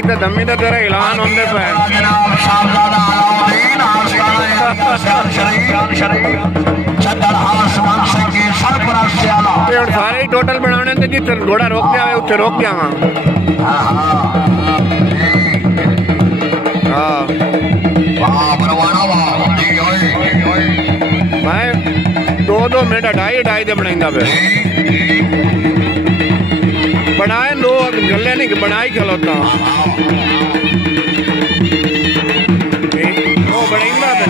इतना धम्मी तो तेरा ऐलान होंगे पे सारे टोटल बनाने थे जी घोड़ा रोक जाए उत्थे रोक जावा मैं 2 मिनट ढाई दे बनाइंदा पे बनाए दो गले नहीं बनाई खलोता वो बनाइंदा पे